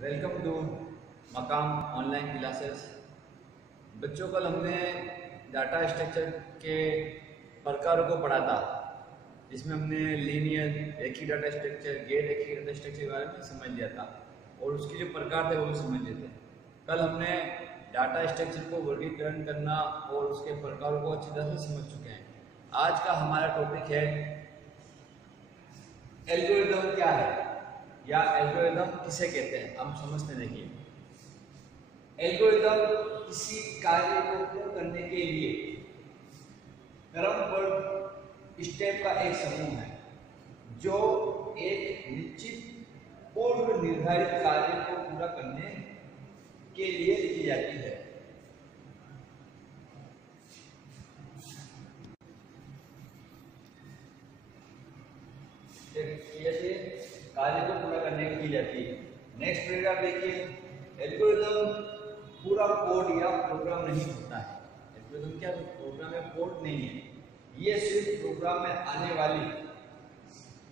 Welcome to मकाम online classes. बच्चों, कल हमने डाटा स्ट्रक्चर के प्रकारों को पढ़ा था, जिसमें हमने लीनियर, रेखीय डाटा स्ट्रक्चर, गैर रेखीय डाटा स्ट्रक्चर के बारे में समझ लिया था और उसके जो प्रकार थे वो भी समझ लिए थे। कल हमने डाटा स्ट्रक्चर को वर्गीकरण करना और उसके प्रकारों को अच्छी तरह से समझ चुके हैं। आज का हमारा टॉपिक है एल्गोरिदम क्या है या एल्गोरिदम किसे कहते हैं। हम समझते देखिए, एल्गोरिदम किसी कार्य को पूर्ण करने के लिए क्रमबद्ध स्टेप का एक समूह है जो एक निश्चित पूर्व निर्धारित कार्य को पूरा करने के लिए लिखी जाती है। ऐसे कार्य को पूरा करने के लिए की जाती है। नेक्स्ट पैराग्राफ देखिए, एल्गोरिदम पूरा कोड या प्रोग्राम नहीं होता है। एल्गोरिदम क्या प्रोग्राम या कोड नहीं है, ये सिर्फ प्रोग्राम में आने वाली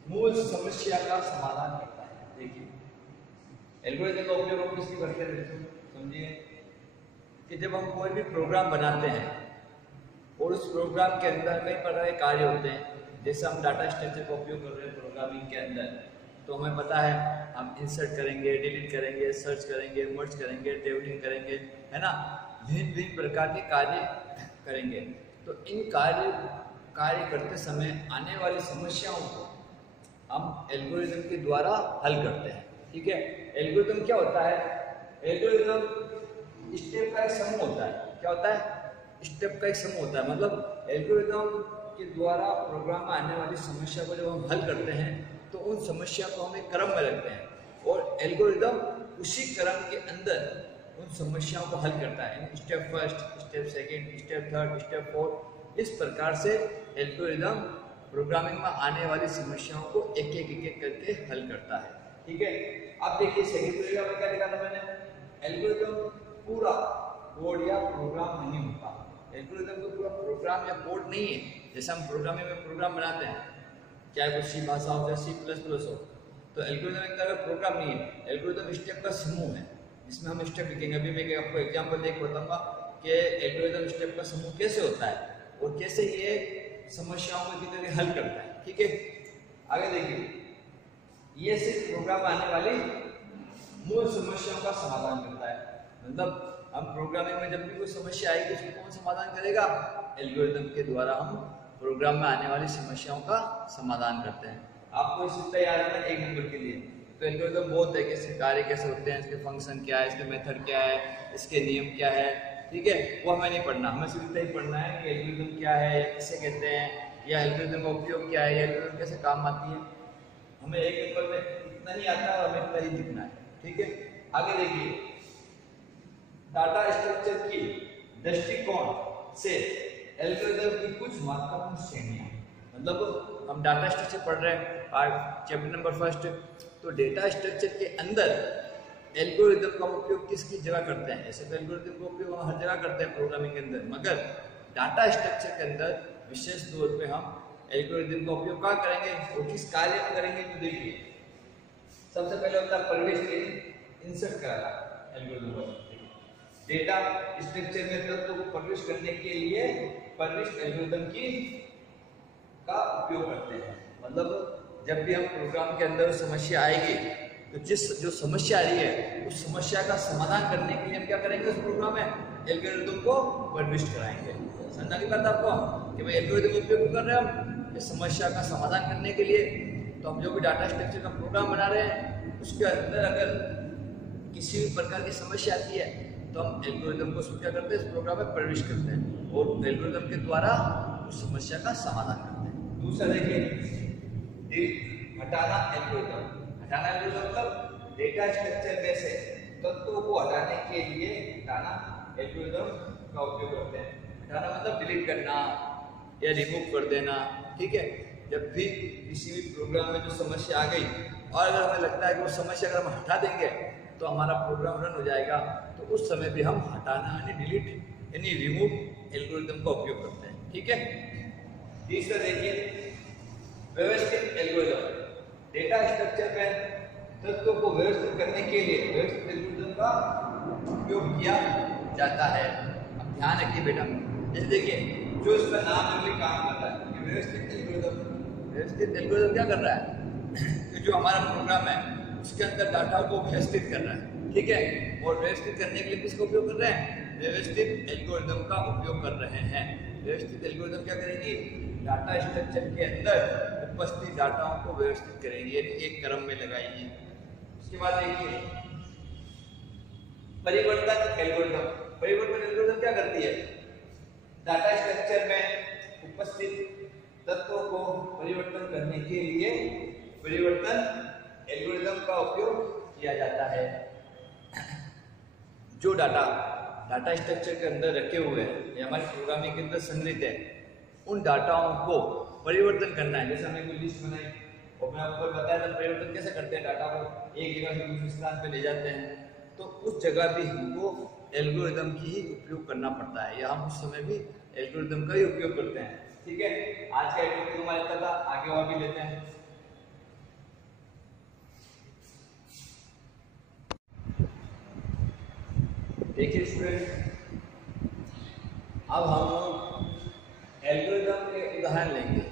मूल समस्या का समाधान करता है। देखिए, एल्गोरिदम का उपयोग हम किसकी करते हैं, समझिए कि जब हम कोई भी प्रोग्राम बनाते हैं और उस प्रोग्राम के अंदर कई प्रकार के कार्य होते हैं, जैसे हम डाटा स्ट्रक्चर का उपयोग कर रहे हैं प्रोग्रामिंग के अंदर, तो हमें पता है हम इंसर्ट करेंगे, डिलीट करेंगे, सर्च करेंगे, मर्ज करेंगे, टेबलिंग करेंगे, है ना, भिन्न भिन्न प्रकार के कार्य करेंगे। तो इन कार्य करते समय आने वाली समस्याओं को हम एल्गोरिदम के द्वारा हल करते हैं। ठीक है, एल्गोरिदम क्या होता है? एल्गोरिदम स्टेप का एक समूह होता है। क्या होता है? स्टेप का एक समूह होता है। मतलब एल्गोरिदम के द्वारा प्रोग्राम में आने वाली समस्या को जब हम हल करते हैं तो उन समस्या को हम एक क्रम में रखते हैं और एल्गोरिदम उसी क्रम के अंदर उन समस्याओं को हल करता है। Step first, step second, step third, step fourth, इस प्रकार से एल्गोरिदम प्रोग्रामिंग में आने वाली समस्याओं को एक एक करके हल करता है। ठीक है, अब देखिए सेकंड पैराग्राफ में क्या लिखा था मैंने, एल्गोरिदम पूरा कोड या प्रोग्राम नहीं होता। एल्गोरिदम तो पूरा प्रोग्राम या कोड नहीं है। जैसे हम प्रोग्रामिंग में प्रोग्राम बनाते हैं, चाहे वो सी भाषा हो, चाहे C++ हो, तो एल्गोरिदम एक तरह का प्रोग्राम नहीं है। एल्गोरिदम स्टेप का समूह है जिसमें हम स्टेप लिखेंगे। अभी मैं आपको एग्जांपल देकर बताऊंगा कि एल्गोरिदम स्टेप का समूह कैसे होता है और कैसे ये समस्याओं को कितने तरह हल करता है। ठीक है, आगे देखिए, ये सिर्फ प्रोग्राम में आने वाली मूल समस्याओं का समाधान करता है। मतलब हम प्रोग्रामिंग में जब भी कोई समस्या आएगी उसको कौन समाधान करेगा? एल्गोरिदम के द्वारा हम प्रोग्राम में आने वाली समस्याओं का समाधान करते हैं। आपको इस तैयार करना एक नंबर के लिए। तो एल्गोरिदम बहुत है कि इसके कार्य कैसे होते हैं, इसके फंक्शन क्या है, इसके मेथड क्या है, इसके नियम क्या है। ठीक है, वो हमें नहीं पढ़ना, हमें सिर्फ इतना ही पढ़ना है कि एल्गोरिदम क्या है या किसे कहते हैं या एल्गोरिदम का उपयोग क्या है या एल्गोरिदम कैसे काम आती है। हमें एक नंबर में इतना ही आता है और हमें इतना ही लिखना है। ठीक है, आगे देखिए, डाटा स्ट्रक्चर की दृष्टिकोण से एल्गोरिदम की कुछ महत्वपूर्ण श्रेणियां। मतलब हम डाटा स्ट्रक्चर पढ़ रहे हैं, चैप्टर नंबर फर्स्ट, तो डेटा स्ट्रक्चर के अंदर एल्गोरिदम का उपयोग किसकी जगह करते हैं? ऐसे तो एल्गोरिदम का उपयोग हम हर जगह करते हैं प्रोग्रामिंग के अंदर, मगर डाटा स्ट्रक्चर के अंदर विशेष तौर पे हम एल्गोरिदम का उपयोग कहाँ करेंगे और किस कार्य में करेंगे? तो देखिए, सबसे पहले होता है प्रवेश के लिए इंसर्ट कराना। एल्गोरिदम डेटा स्ट्रक्चर में तत्व को प्रवेश करने के लिए प्रविष्ट एल्गोरिदम की का उपयोग करते हैं। मतलब जब भी हम प्रोग्राम के अंदर समस्या आएगी तो जो समस्या आ रही है उस समस्या का समाधान करने के लिए हम क्या करेंगे? उस प्रोग्राम में एल्गोरिदम को प्रविष्ट कराएंगे। समझना की बात आपको कि भाई एल्गोरिदम का उपयोग कर रहे हैं हम इस समस्या का समाधान करने के लिए। तो हम जो भी डाटा स्ट्रक्चर का प्रोग्राम बना रहे हैं उसके अंदर अगर किसी भी प्रकार की समस्या आती है तो हम एल्गोरिदम को क्या करते हैं? इस प्रोग्राम में प्रवेश करते हैं और एल्गोरिदम के द्वारा उस समस्या का समाधान करते हैं। दूसरा देखिए, हटाना एल्गोरिदम। हटाना एल्गोरिदम मतलब डेटा स्ट्रक्चर में से तत्वों को हटाने के लिए हटाना एल्गोरिदम का उपयोग करते हैं। हटाना मतलब डिलीट करना या रिमूव कर देना। ठीक है, जब भी किसी भी प्रोग्राम में जो समस्या आ गई और अगर हमें लगता है कि वो समस्या अगर हम हटा देंगे तो हमारा प्रोग्राम रन हो जाएगा, तो उस समय भी हम हटाना यानी डिलीट यानी रिमूव एल्गोरिदम का उपयोग करते हैं। ठीक है, तीसरा देखिए, व्यवस्थित एल्गोरिदम। डेटा स्ट्रक्चर में तत्वों को व्यवस्थित करने के लिए व्यवस्थित एल्गोरिथम का उपयोग किया जाता है। अब ध्यान रखिए बेटा, जैसे देखिए जो इसका नाम है काम कर रहा है, ये व्यवस्थित एल्गोरिथम। व्यवस्थित एल्गोरिथम क्या कर रहा है कि जो हमारा प्रोग्राम है उसके अंदर डाटा को व्यवस्थित कर रहा है, ठीक है। और व्यवस्थित करने के लिए किसका उपयोग कर रहे हैं? व्यवस्थित एल्गोरिथम का उपयोग कर रहे हैं। व्यवस्थित एल्गोरिथम क्या करेगी? डाटा स्ट्रक्चर के अंदर उपस्थित डाटाओं को व्यवस्थित करेगी, यानी एक क्रम में लगाएगी। उसके बाद देखिए परिवर्तन एल्गोरिथम। परिवर्तन एल्गोरिथम क्या करती है? डाटा स्ट्रक्चर में उपस्थित तत्वों को परिवर्तन करने के लिए परिवर्तन एल्गोरिथम का उपयोग किया जाता है। जो डाटा स्ट्रक्चर के अंदर रखे हुए हैं या हमारे प्रोग्रामिंग के अंदर संग्रहित है, उन डाटाओं को परिवर्तन करना है। जैसे हमने कोई लिस्ट बनाई और मैं आपको बताया था परिवर्तन कैसे करते हैं, डाटा को एक जगह से दूसरे स्थान पे ले जाते हैं, तो उस जगह भी हमको एल्गोरिथम की ही उपयोग करना पड़ता है, या हम उस समय भी एल्गोरिथम का ही उपयोग करते हैं, ठीक है। आज का टॉपिक हमारा इतना था, आगे और भी लेते हैं। देखिए स्टूडेंट, अब हम एल्गोरिथम के उदाहरण लेंगे।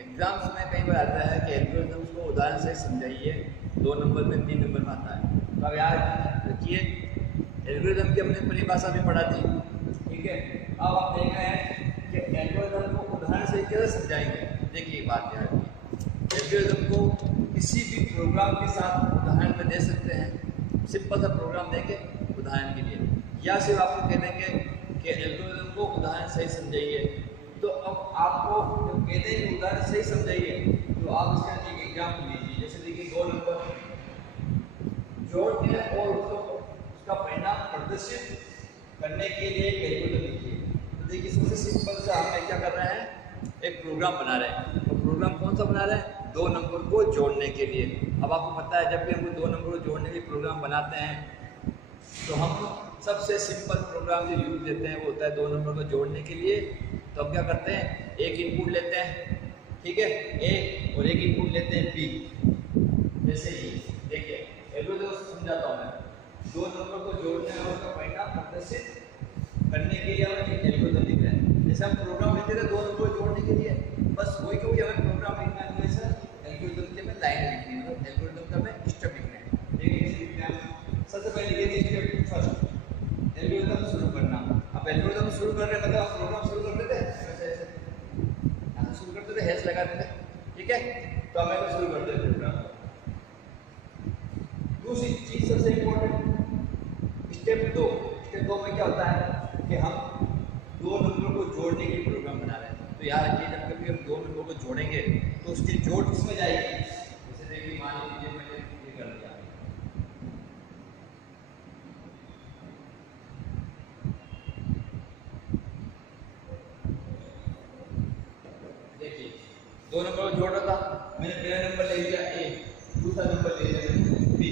एग्जाम्स में कई बार आता है कि एल्गोरिथम को उदाहरण से समझाइए, 2 नंबर में 3 नंबर में आता है। तो अब याद रखिए एल्गोरिथम की हमने परिभाषा भी पढ़ा थी, ठीक है। अब आप देख रहे हैं कि एल्गोरिथम को उदाहरण से कैसे समझाएंगे। देखिए बात याद रखिए, एल्गोरिथम को किसी भी प्रोग्राम के साथ उदाहरण में दे सकते हैं। सिंपल सा प्रोग्राम देंगे उदाहरण के लिए, या सिर्फ आपको कह देंगे कि एल्गोरिथम को उदाहरण सही समझाइए। तो अब आपको जब कह देंगे उदाहरण सही समझाइए, तो आप इसका एक एग्जाम्पल लीजिए। जैसे देखिए 2 नंबर जोड़ने और उसका परिणाम प्रदर्शित करने के लिए एक एल्गोरिथम लिखिए। तो देखिए सबसे सिंपल सा हम क्या कर रहे हैं, एक प्रोग्राम बना रहे हैं। तो प्रोग्राम कौन सा बना रहे हैं? 2 नंबर को जोड़ने के लिए। अब आपको पता है जब भी हम 2 नंबर को जोड़ने के लिए प्रोग्राम बनाते हैं तो हम सबसे सिंपल प्रोग्राम जो यूज देते हैं वो होता है 2 नंबर को जोड़ने के लिए। तो हम क्या करते हैं, एक इनपुट लेते हैं, ठीक है, ए, और एक इनपुट लेते हैं बी। जैसे ये देखिए एल्गोरिथम समझाता हूँ मैं। 2 नंबर को जोड़ने और उसका परिणाम प्रदर्शित करने के लिए हम एक एल्गोरिथम लिख रहे हैं। जैसे हम प्रोग्राम लिखते थे 2 नंबर को जोड़ने के लिए, बस वही क्योंकि हमें प्रोग्राम लिखना है, वैसा एल्गोरिथम की हमें लाइन लिखनी है, मतलब एल्गोरिथम का हमें स्टेप लिखना है। देखिए सबसे पहले लिखिए स्टेप फर्स्ट, एल्गोरिथम शुरू करना। अब एल्गोरिथम शुरू कर रहे हैं मतलब प्रोग्राम शुरू करते थे, ऐसे शुरू करते थे, हैश लगाते थे, ठीक है। तो हमें तो शुरू करते थे प्रोग्राम। दूसरी चीज सबसे इम्पोर्टेंट स्टेप 2। स्टेप 2 में क्या होता है कि हम 2 नंबर को जोड़ने के लिए प्रोग्राम बना रहे हैं। तो याद रखिए जब कभी हम 2 नंबर को जोड़ेंगे तो उसकी जोड़ किसमें जाएगी? जैसे देखिए मान लीजिए मैंने ये कर दिया, देखिए 2 नंबर को जोड़ रहा था, मैंने पहला नंबर ले लिया ए, दूसरा नंबर ले लिया बी,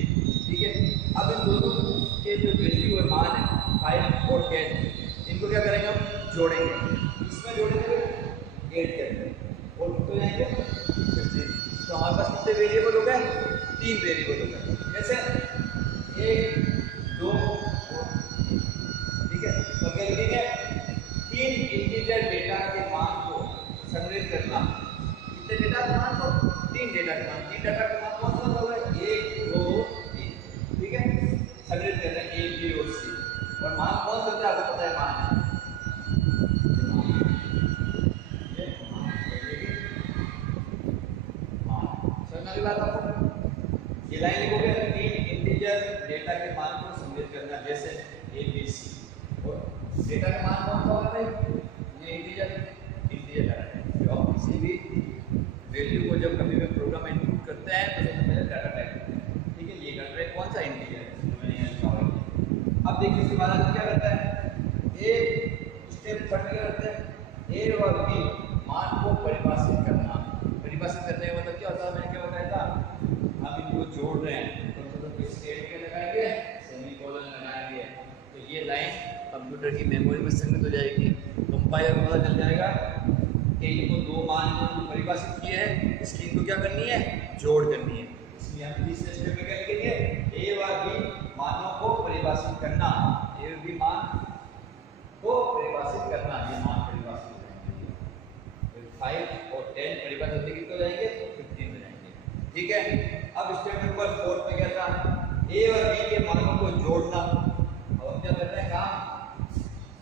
ठीक है। अब इन दोनों के जो वैल्यू और मान है 5 और 10, इनको क्या करेंगे हम जोड़ेंगे। इसमें जोड़ेंगे 8 के अंदर और तो जाएंगे 15। तो हमारे पास कितने वेरिएबल हो गए? 3 वेरिएबल हो गए। कैसे? 1, 2 और 3, ठीक है। तो क्या लिखेंगे? 3 इंटीजर डेटा के मान को संग्रहित करना। कितने डेटा के मान को? 3 डेटा के मान। 3 डेटा के मान कौन सा होगा? 1, 2, 3, ठीक है। संग्रहित करना A, B और C। और मान कौन सा होता है आपको पता है? मान है बात आपको ये लाइन लिखोगे 3 इंटीजर डेटा के मान को संग्रहित करना, जैसे A, B, C। और डेटा का मान कौन सा होगा भाई? ये इंटीजर डाटा है। जो आप किसी भी वैल्यू को जब कभी भी प्रोग्राम में इनपुट करते हैं तो सबसे पहले डाटा टाइप करते हैं, ठीक है। ये कर रहे हैं कौन सा? इंटीजर। अब देखिए इसके बाद क्या करता है, एक स्टेप फट क्या करते हैं, ए और बी मान को परिभाषित करना। परिभाषित करने का मतलब क्या होता है? मैंने क्या बताया था, हम इनको जोड़ रहे हैं तो स्टेट के लगाएंगे, सेमीकोलन लगाएंगे, तो ये लाइन कंप्यूटर की मेमोरी में संग्रहित हो जाएगी। कंपाइलर को पता चल जाएगा कि इनको 2 मान परिभाषित किए हैं, इसकी इनको क्या करनी है? जोड़ करनी है। इसलिए हम तीसरे स्टेप में क्या लिखेंगे, ए व बी मानों को परिभाषित करना, ए व बी मान को परिभाषित करना, ये मान परिभाषित करेंगे। 5 और 10 परिभाषित होते कितने हो जाएंगे, 15 हो जाएंगे। ठीक है, अब स्टेप नंबर 4 पे क्या था, ए और बी के मानों को जोड़ना। अब हम क्या कर रहे हैं, काम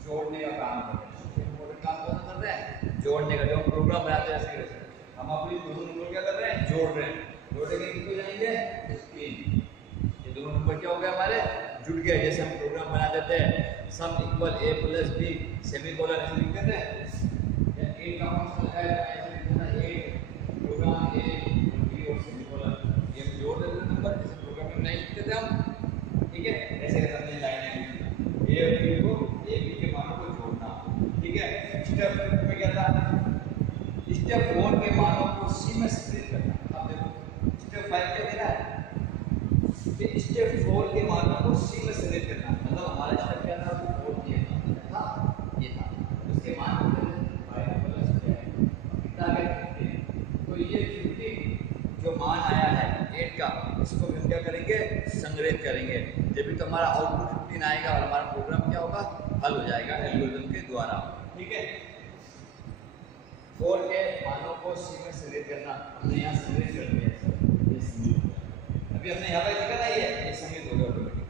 जोड़ने का काम कर रहे हैं। इंपॉर्टेंट काम कौन कर रहे हैं, जोड़ने का। जो हम प्रोग्राम बनाते हैं ऐसे हम अपनी दोनों नंबर क्या कर रहे हैं, जोड़ रहे हैं। जोड़ेंगे कितने हो जाएंगे, 15। ये दोनों नंबर क्या हो गए हमारे, जुड़ गए। जैसे हम प्रोग्राम बना देते हैं sum equal a plus b semicolon ऐसे लिख देते हैं, या 8 का फंक्शन है ऐसे लिख देना, 8 प्रोग्राम a b और सेमीकोलन, ये हम जोड़ देते हैं नंबर, जैसे प्रोग्राम में नहीं लिखते थे हम। ठीक है, ऐसे करके हमने लाइनें लिखी, a और b को a b के मानों को जोड़ना। ठीक है, स्टेप में क्या था, स्टेप 4 के मानों को c में स्प्लिट करना। अब देखो स्टेप 5 क्या दे रहा है, स्टेप 4 के मानों को c में सेलेक्ट करना। मतलब हमारा स्टेप क्या था, 4 ये था, ये था, उसके मान 5 प्लस 10 कितना है 15। तो ये 15 जो मान आया है 8 का, इसको हम क्या करेंगे, संग्रहित करेंगे। जब भी तो हमारा आउटपुट 15 आएगा और हमारा प्रोग्राम क्या होगा, हल हो जाएगा एल्गोरिथम के द्वारा। ठीक है, 4 के मानों को c में संग्रहित करना, हमने यहाँ संग्रहित कर दिया। अभी हमने यहाँ पे लिखा ना, ये संग्रहित हो गया ऑटोमेटिक।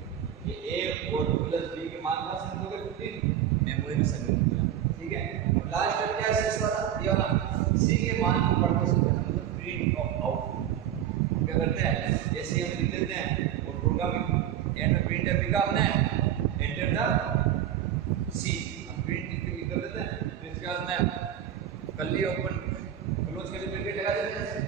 ये a और प्लस b के मान का संग्रहित हो गया 15, मेमोरी में संग्रहित हो गया। ठीक है, लास्ट स्टेप क्या है, शेष वाला ये वाला, c के मान को पढ़ते समय मतलब प्रिंट ऑफ आउटपुट क्या करते हैं, जैसे हम लिख देते हैं और प्रोग्रामिंग एंड में प्रिंट एफ का हमने एंटर द c, हम प्रिंट लिख देते हैं। तो इसके बाद में कर्ली ओपन क्लोज करके ब्रैकेट लगा देते हैं।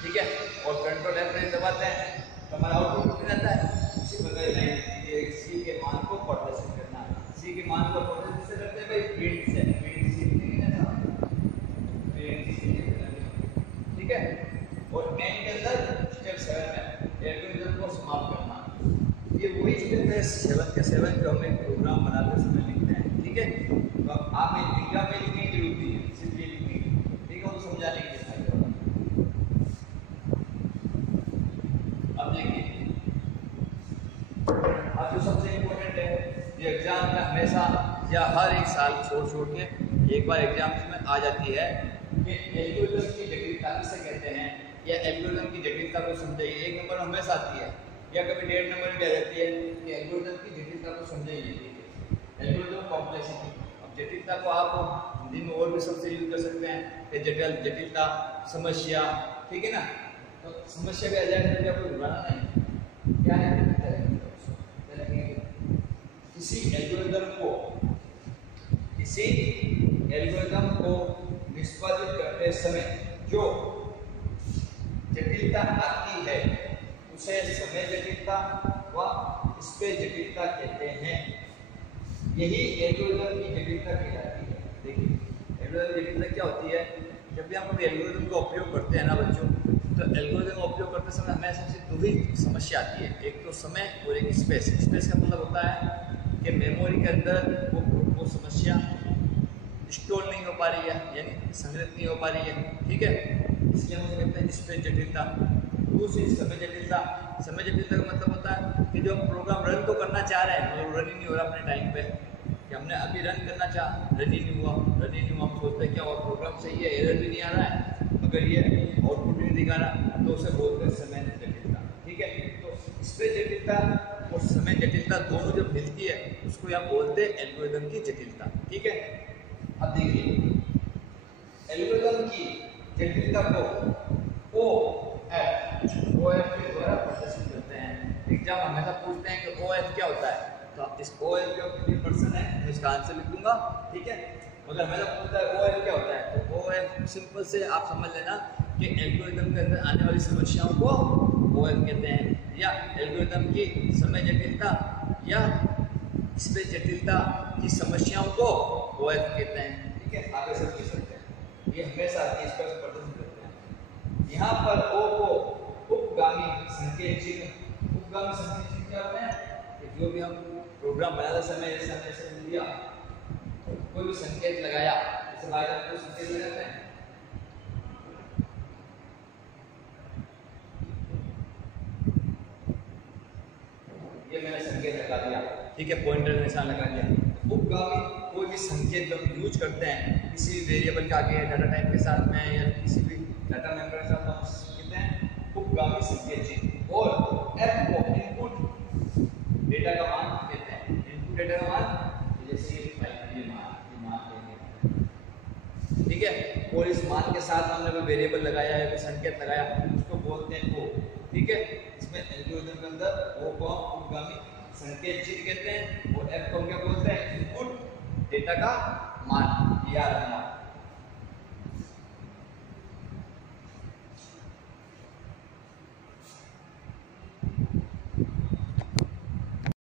ठीक है, और कंट्रोल F दबाते हैं तो हमारा आउटपुट कितना आता है, उसी बदल रहे हैं। ये c के मान को प्रदर्शित करना, c के मान को प्रदर्शित से करते हैं भाई प्रिंट से, प्रिंट c लिखेंगे ना, प्रिंट c। ठीक है, और एंड के अंदर स्टेप 7 में एल्गोरिथम को समाप्त करना। ये वही स्टेप है 7 के 7 जो हमें प्रोग्राम बनाते समय लिखते हैं। ठीक है, तो अब आप ये लिखा में लिखने की जरूरत नहीं है, सिर्फ ये लिखनी। ठीक है, वो समझाने के लिए। अब देखिए, अब जो सबसे इम्पोर्टेंट है, ये एग्जाम में हमेशा या हर एक साल छोड़ के एक बार एग्जाम में आ जाती है कि एल्गोरिथम की जटिलता किसे कहते हैं, या एल्गोरिथम की जटिलता को समझाइए। एक नंबर हमेशा आती है, या कभी 1.5 नंबर में आ जाती है कि एल्गोरिथम की जटिलता को समझाइए। एल्गोरिथम कॉम्प्लेक्सिटी, अब जटिलता को आप हिंदी में और भी सबसे यूज कर सकते हैं कि जटिलता, समस्या। ठीक है ना, तो समस्या का एग्जाम में आपको घुराना नहीं, क्या है, किसी एल्गोरिथम को निष्पादित करते समय जो जटिलता आती है उसे समय जटिलता व स्पेस जटिलता कहते हैं। यही एल्गोरिथम की जटिलता कहलाती है। देखिए, एल्गोरिथम की जटिलता क्या होती है, जब भी हम कोई एल्गोरिथम का उपयोग करते हैं ना बच्चों, तो एल्गोरिथम का उपयोग करते समय हमें सबसे दो ही समस्या आती है, एक तो समय और एक स्पेस। स्पेस का मतलब होता है कि मेमोरी के अंदर वो समस्या स्टोर नहीं हो पा रही है, यानी संग्रहित नहीं हो पा रही है। ठीक है, इसलिए हम कहते हैं स्पेस जटिलता। दूसरी समय जटिलता। समय जटिलता का मतलब होता है कि जो हम प्रोग्राम रन तो करना चाह रहे हैं मगर रन ही नहीं हो रहा अपने टाइम पे, कि हमने अभी रन करना चाहा, रन ही नहीं हुआ। हम सोचते हैं क्या हुआ, प्रोग्राम सही है, एरर भी नहीं आ रहा है, मगर ये आउटपुट नहीं दिखा रहा, तो उसे बोलते हैं समय जटिलता। ठीक है, तो स्पेस जटिलता और समय जटिलता दोनों जब मिलती है उसको यहाँ बोलते हैं एल्गोरिथम की जटिलता। ठीक है, अब देखिए, एल्गोरिथम की जटिलता को OF के द्वारा प्रदर्शित करते हैं। एग्जाम हमेशा पूछते हैं कि OF क्या होता है, तो इस OF जो 50% है मैं इसका आंसर लिख दूंगा। ठीक है, मगर हमेशा पूछता है OF क्या होता है, तो OF सिंपल से आप समझ लेना कि एल्गोरिथम के अंदर आने वाली समस्याओं को OF कहते हैं, या एल्गोरिथम की समय जटिलता या स्पेस जटिलता की समस्याओं को OF कहते हैं। ठीक है, आप ऐसे लिख सकते हैं, ये हमेशा इसका प्रदर्शन करते हैं। यहाँ पर O को उपगामी संकेत चिन्ह, उपगामी संकेत चिन्ह क्या होते हैं, कि जो भी हम प्रोग्राम बनाते समय ऐसे दिया, कोई भी संकेत लगाया, जैसे बाय को संकेत लगाते हैं, ठीक है, पॉइंटर निशान लगा दिया। उपगामी कोई भी संकेत हम यूज करते हैं किसी भी वेरिएबल के आगे, डाटा टाइप के साथ में या किसी भी डाटा मेंबर के साथ, हम कहते हैं उपगामी संकेत चिन्ह। और f को इनपुट डेटा का मान कहते हैं। इनपुट डेटा का मान जैसे ये मान ठीक है, और इस मान के साथ हमने कोई वेरिएबल लगाया है, कोई संकेत लगाया, उसको बोलते हैं ओ। ठीक है, इसमें एल्गोरिथम के अंदर ओ को उपगामी संकेत चिन्ह कहते हैं और f को हम क्या बोलते हैं, इनपुट डेटा का मान। याद रखना।